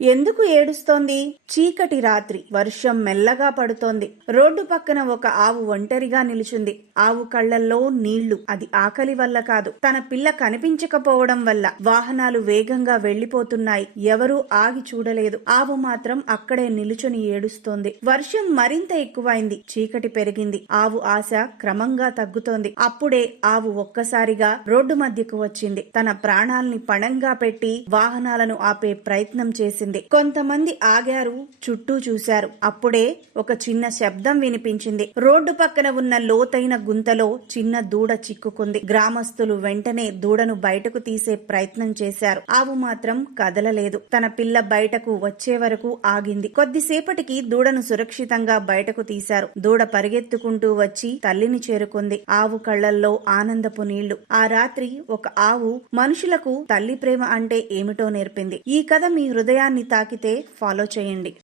ఎందుకు ఏడుస్తోంది? చీకటి రాత్రి, వర్షం మెల్లగా పడుతోంది. రోడ్డు పక్కన ఒక ఆవు ఒంటరిగా నిలుచుంది. ఆవు కళ్లల్లో నీళ్లు. అది ఆకలి వల్ల కాదు, తన పిల్ల కనిపించకపోవడం వల్ల. వాహనాలు వేగంగా వెళ్లిపోతున్నాయి, ఎవరూ ఆగి చూడలేదు. ఆవు మాత్రం అక్కడే నిలుచుని ఏడుస్తోంది. వర్షం మరింత ఎక్కువైంది, చీకటి పెరిగింది. ఆవు ఆశ క్రమంగా తగ్గుతోంది. అప్పుడే ఆవు ఒక్కసారిగా రోడ్డు మధ్యకు వచ్చింది. తన ప్రాణాల్ని పణంగా పెట్టి వాహనాలను ఆపే ప్రయత్నం చేసింది. కొంతమంది ఆగారు, చుట్టూ చూశారు. అప్పుడే ఒక చిన్న శబ్దం వినిపించింది. రోడ్డు పక్కన ఉన్న లోతైన గుంతలో చిన్న దూడ చిక్కుకుంది. గ్రామస్తులు వెంటనే దూడను బయటకు తీసే ప్రయత్నం చేశారు. ఆవు మాత్రం కదలలేదు. తన పిల్ల బయటకు వచ్చే వరకు ఆగింది. కొద్దిసేపటికి దూడను సురక్షితంగా బయటకు తీశారు. దూడ పరిగెత్తుకుంటూ వచ్చి తల్లిని చేరుకుంది. ఆవు కళ్లల్లో ఆనందపు నీళ్లు. ఆ రాత్రి ఒక ఆవు మనుషులకు తల్లి ప్రేమ అంటే ఏమిటో నేర్పింది. ఈ కథ మీ హృదయాన్ని తాకితే ఫాలో చేయండి.